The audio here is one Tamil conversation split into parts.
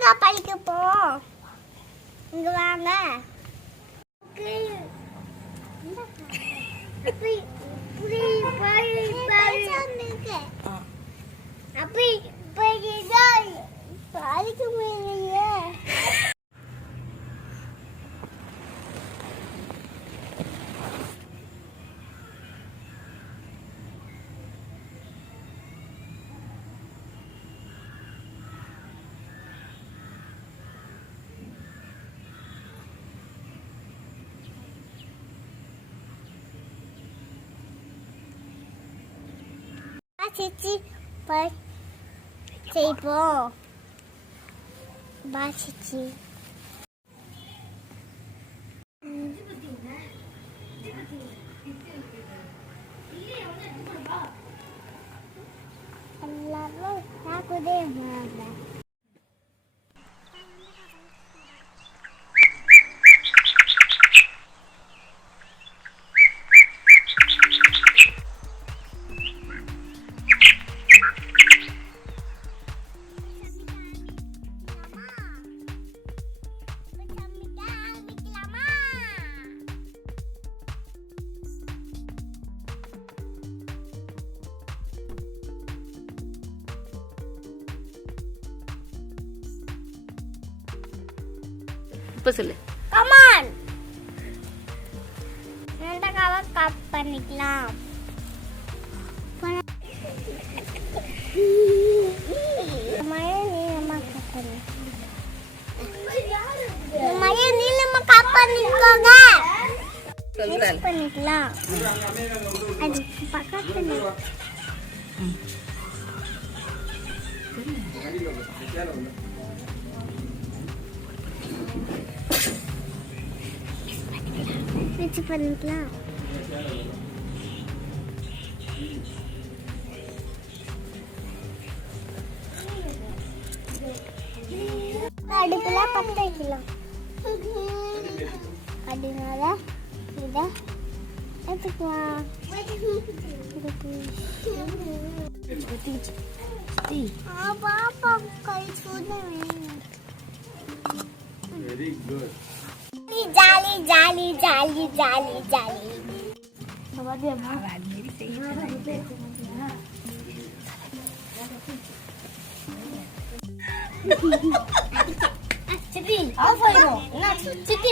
வாங்கக்கா பழிக்க போ. இங்க வாங்க. Cici, bye. Cipo. Bye, Cici. Allah, aku deh mana. இப்ப சொல்லு. Come on. நண்டக்காவை கட் பண்ணிக்கலாம். மழை நீளமா கட் பண்ணு. மழை நீளமா கட் பண்ணிக்கோங்க. மிக்ஸ் பண்ணிக்கலாம். அது பக்கத்துல. மிக்ஸ் பண்ணிக்கலாம். அடுப்புல பற்ற வைக்கலாம். அதனால இதை எடுத்துக்கலாம். பாப்பா கை சூடுமே. Very good. Jolly, jolly, jolly, jolly, jolly. Cici, off ayo. Nah, Cici.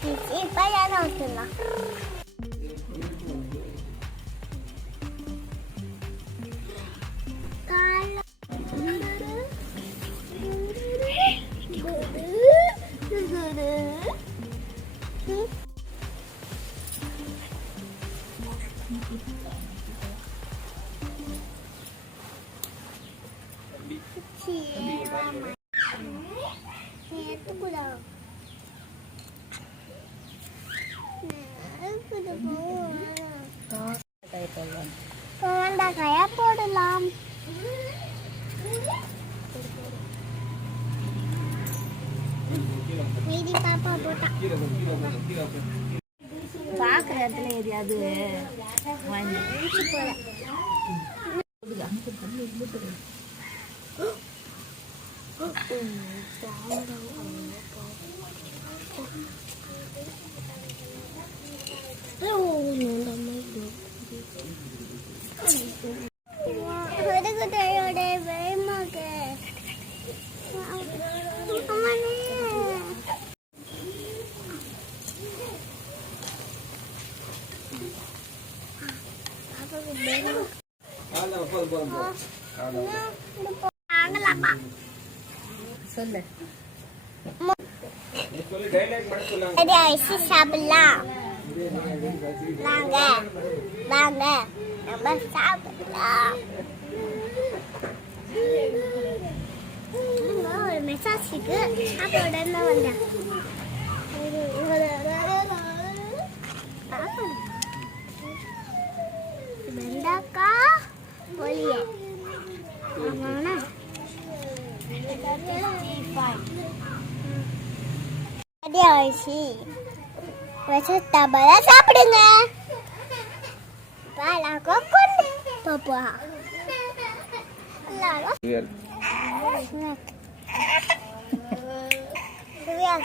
Cici, payah nak kena. Kayak போடலாம். மீதி பாப்பா போட்டா. பாக்குற இடத்துல எதையாவது வாங்கி போல. சொல்லு. Ada isi sabelah. Langga, langga, nama sabelah. Mau message juga, apa udah nanda? Apa? Benda kah? Boleh. Mana? Ada isi. Macam tabala சாப்பிடுங்க. Bala கொக்குண்டு Papa. Lala. Real. Real.